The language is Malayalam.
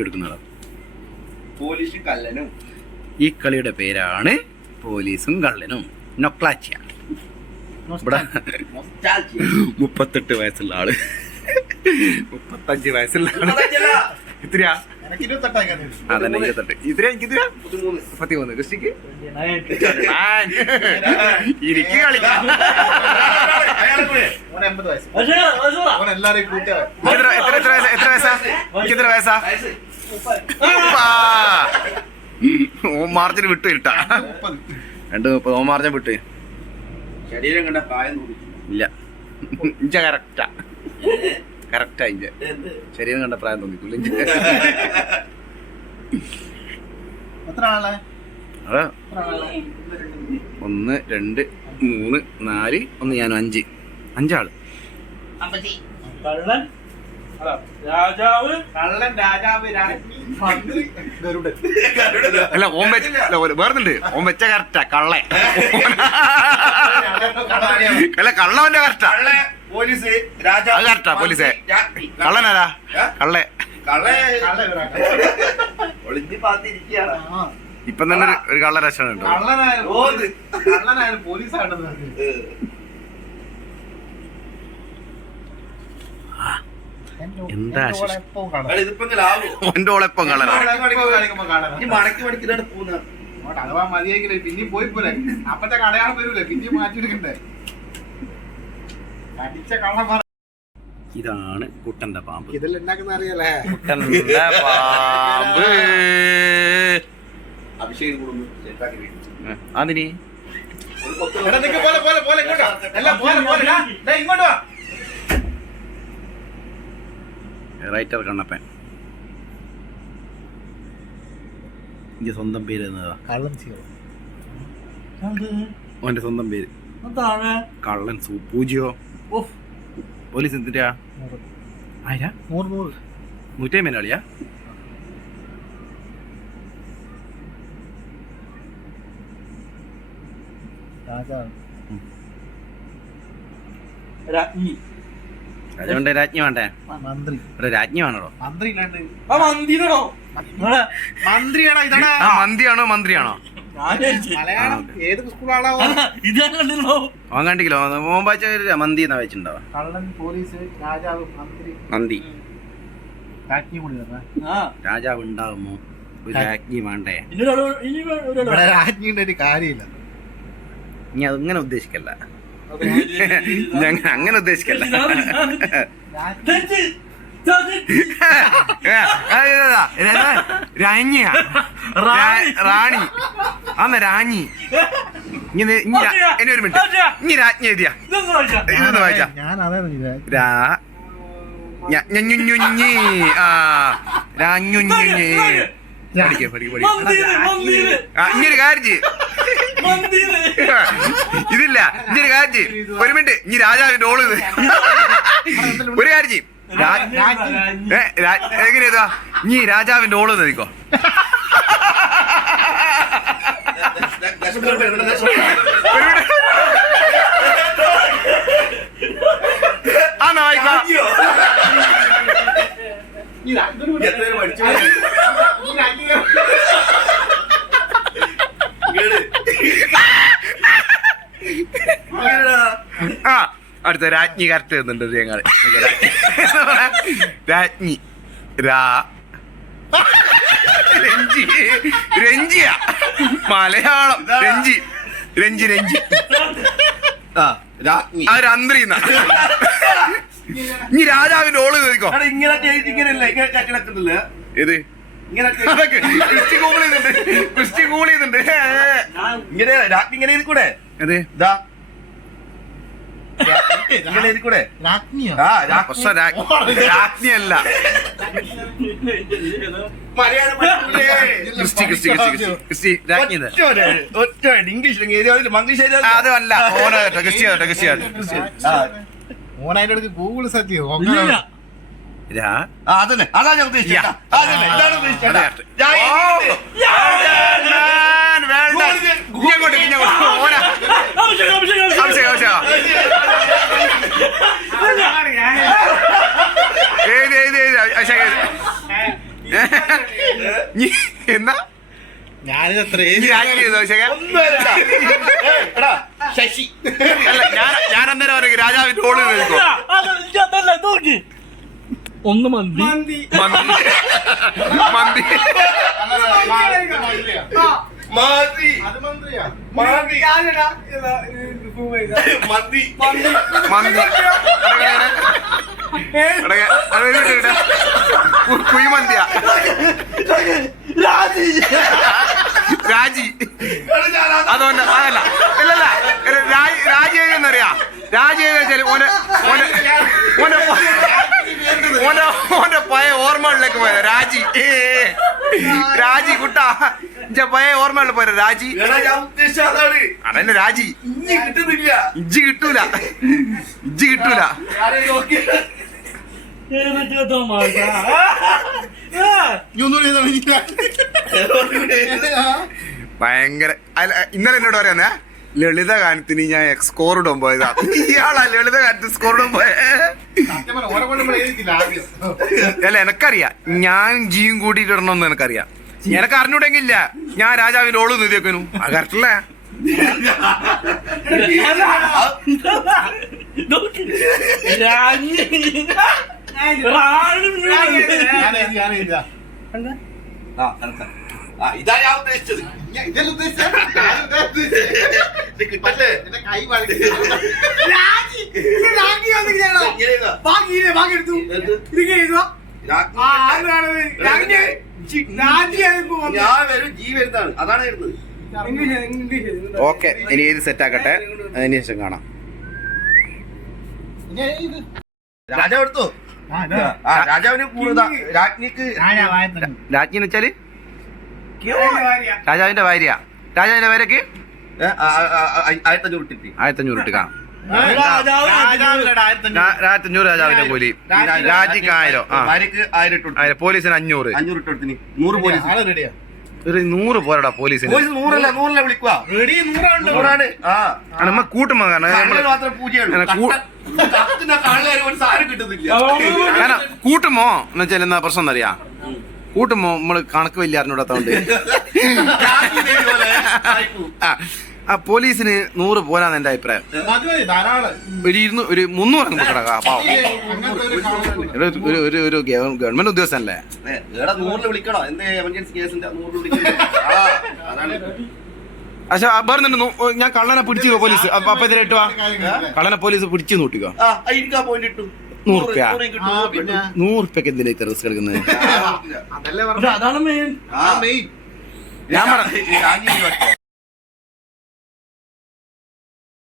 എടുക്കുന്നതാണ്. പോലീസും കള്ളനും. ഈ കളിയുടെ പേരാണ് പോലീസും കള്ളനും. നൊക്ലാച്ചിയ. ഇവിടെ 38 വയസ്സുള്ള ആള്, 35 വയസ്സുള്ള ആള്. ഇത്രയാ അതന്നെ 28. ഇത്രയാ എനിക്ക് 33. കൃഷിക്ക് എനിക്ക് കളിക്കാം. എത്ര വയസ്സാ? മാർജിന് വിട്ടു ഇട്ടാ 2:30. മാർജിൻ വിട്ട് ശരീരം കണ്ട പ്രായം ഇല്ല. ഇഞ്ച കറക്റ്റാ ഇഞ്ച ശരീരം കണ്ട പ്രായം തോന്നിക്കൂല. അത് 1 2 3 4 1 ഞാനും 5 അല്ല ഓം വെച്ച വേർന്നുണ്ട്. ഓം വെച്ച കറക്റ്റാ. കള്ളൻ അല്ല കള്ളവന്റെ കറക്റ്റാ. പോലീസ് അത് കറക്റ്റാ. പോലീസേ കള്ളനാരാ? ഒളിഞ്ഞ് പാത്തിരിക്കുകയാണ്. ഇപ്പം തന്നെ ഒരു കള്ള രക്ഷണം ഉണ്ടോ? എന്താ എന്റെ ഓളെപ്പം കള്ളനാ. അഥവാ മതിയെങ്കിലേ പിന്നെയും പോയി പോലെ അപ്പത്തെ കടയാളം വരൂലേ, പിന്നെയും മാറ്റിയെടുക്കണ്ടേ. അടിച്ച കള്ളന്മാർ. ഇതാണ് കുട്ടന്റെ പാമ്പ്. ഇതെല്ലാം ഉണ്ടാക്കുന്ന അറിയാലേ. കുട്ടന്റെ പാമ്പ് അഭിഷേക് അതിന് ഇങ്ങോട്ടോ റൈറ്റർ കണ്ണപ്പൻ. എന്റെ സ്വന്തം പേര് എന്നതാ. ഓന്റെ സ്വന്തം പേര് കള്ളൻ. പൂജ്യോ പോലീസ് എന്തിനാ? 150 കളിയാ? അതുകൊണ്ട് രാജ്ഞി വേണ്ടേ? ഇവിടെ രാജ്ഞി വേണോ? മന്ത്രിയാണോ മന്ത്രിയാണോ? ഏത് സ്കൂളാണോ അവൻ കണ്ടില്ലോ. മോമ്പാച്ച മന്തി എന്നാ വെച്ചിട്ടുണ്ടാവാ. കള്ളൻ, പോലീസ്, രാജാവ്, മന്തി. രാജ്ഞി കൂടി രാജാവ് ഉണ്ടാകുമോ? ഒരു രാജ്ഞി വേണ്ടേ? രാജ്ഞിയുടെ ഒരു കാര്യമില്ല. ഇനി അതങ്ങനെ ഉദ്ദേശിക്കല്ല. അങ്ങനെ ഉദ്ദേശിക്കല്ല. രാജ്ഞിയാ? റാണി ആന്ന രാജ്ഞി. ഇനി ഒരു മിനിറ്റ്. ഇനി രാജ്ഞി എഴുതിയാ ഇതൊന്ന് വായിച്ചാ. ഇങ്ങനൊരു കാര്യം ഇതില്ല. ഇഞ്ഞൊരു കാര്യം ഒരു മിനിറ്റ്. ഇനി രാജാവിന്റെ ഓള് ഒരു കാര്യം എങ്ങനെയാ? ഇനി രാജാവിന്റെ ഓള് നിൽക്കോ. ആണോ വായിക്കാം? ആ അടുത്ത രാജ്ഞി കറക്റ്റ് തന്നുണ്ട്. ഞങ്ങള് രാജ്ഞി രഞ്ജിയ മലയാളം രഞ്ജി അന്ത്രി. ഇനി രാജാവിന്റെ ഓള് ചോദിക്കോ. ഏത് ക്രിസ്റ്റി കൂൾ ചെയ്യുന്നുണ്ട്. ഇങ്ങനെ രാജ്ഞി ഇങ്ങനെ കൂടെ അതെ രാജ്ഞിയല്ല. അതല്ല ഓനോ ക്രിസ്റ്റി ഓനതിന്റെ ഗൂഗിൾ സെർച്ച് ചെയ്തു. അതന്നെ അതാ ഞാൻ ഉദ്ദേശിച്ചത്. എന്നാ ഞാനിത് നീ രാജി ചെയ്തോ ശേഖർ? ഒന്നുമല്ല. എടാ ശശി അല്ല ഞാൻ അന്നേരം അവർക്ക് രാജാവിന്റെ റോള് നിൽക്കും. ഒന്ന് മന്തി മന്തി മന്തി മാതി അത് മന്ത്രിയാ മാതി മന്തി മന്തി കുഴിമന്തിയാ രാജി അതുകൊണ്ട് അതല്ല ഇല്ലല്ല രാജി എന്നറിയാ രാജി വെച്ചാല് ഓന്റെ പഴയ ഓർമ്മകളിലേക്ക് പോയത് രാജി രാജി കുട്ടാ പഴയ ഓർമ്മകളിൽ പോയത് രാജി എടാ ഞാൻ ഉദ്ദേശിച്ച അതാണ് അതന്നെ രാജി ഇനി കിട്ടുന്നില്ല ഇജ്ജ് കിട്ടൂല ആരെയും നോക്കി ഭയങ്കര അല്ല ഇന്നലെ എന്നോട് പറയാ ലളിത ഗാനത്തിന് ഞാൻ സ്കോർ ഇടാൻ പോയതാ ഇയാളാ ലളിത ഗാനത്തിന് സ്കോർ ഇടാൻ പോയ അല്ല എനക്കറിയാം ഞാൻ ജിയും കൂട്ടിയിട്ട് ഇടണമെന്ന് എനക്കറിയാം എനക്ക് അറിഞ്ഞൂടെങ്കില്ല ഞാൻ രാജാവിന്റെ ഓള് നിധിയൊക്കെനു അത് കറക്റ്റല്ലേ ഇതാ ഞാൻ ഉദ്ദേശിച്ചത് ഇത് കിട്ടല്ലേ കൈ ഞാൻ വരും ജീ വരുന്നതാണ് അതാണ് വരുന്നത് ഓക്കെ ഇനി ഏത് സെറ്റ് ആക്കട്ടെ അതിന് ശേഷം കാണാം രാജാവ് എടുത്തു രാജാവിന് കൂടുതൽ രാജ്ഞിക്ക് രാജ്ഞി എന്ന് വെച്ചാല് രാജാവിന്റെ ഭാര്യ രാജാവിന്റെ ഭാര്യക്ക് 1500 ഇട്ടിട്ട് 1500 ഇട്ട് കാണാം 1500 രാജാവിന്റെ കൂലി രാജിക്ക് 1000 ഭാര്യക്ക് 1000 ഇട്ടു പോലീസിന് 500 500 ഇട്ടു 100 പോലീസ് ഒരു 100 പോരടാ പോലീസിന് പോലീസ് 100 വിളിക്കുക 100 നമ്മ കൂട്ടുമ്പോ കാരണം മാത്രം പൂജയുള്ളൂ കാളിലാരും ഒരു സാധനം കിട്ടുന്നില്ല കാരണം കൂട്ടുമോ എന്ന് വെച്ചാൽ എന്നാ പ്രശ്നം എന്നറിയാ കൂട്ടുമ്പോ നമ്മള് കണക്ക് വലിയ അറിഞ്ഞൂടാത്തോണ്ട് ആ പോലീസിന് 100 പോരാന്ന് എന്റെ അഭിപ്രായം ഒരു 300 അങ്ങ് കിടക്കാം പാവം ഒരു ഗവൺമെന്റ് ഉദ്യോഗസ്ഥനല്ലേ 100 വിളിക്കണോ എന്ത് എമർജൻസി കേസിന്റെ 100 വിളിക്കണോ അതാണ് പക്ഷെ വേറെ ഞാൻ കള്ളനെ പിടിച്ചു പോലീസ് അപ്പൊ ഇതിൽ ഇട്ടുവാ കള്ളനെ പോലീസ് പിടിച്ചു നോട്ടിക്കോ എനിക്ക് പോയിന്റ് ഇട്ടു 100 എന്തിനാ ഇത്ര റിസ്ക് എടുക്കുന്നത് അതാണ് മെയിൻ ഞാൻ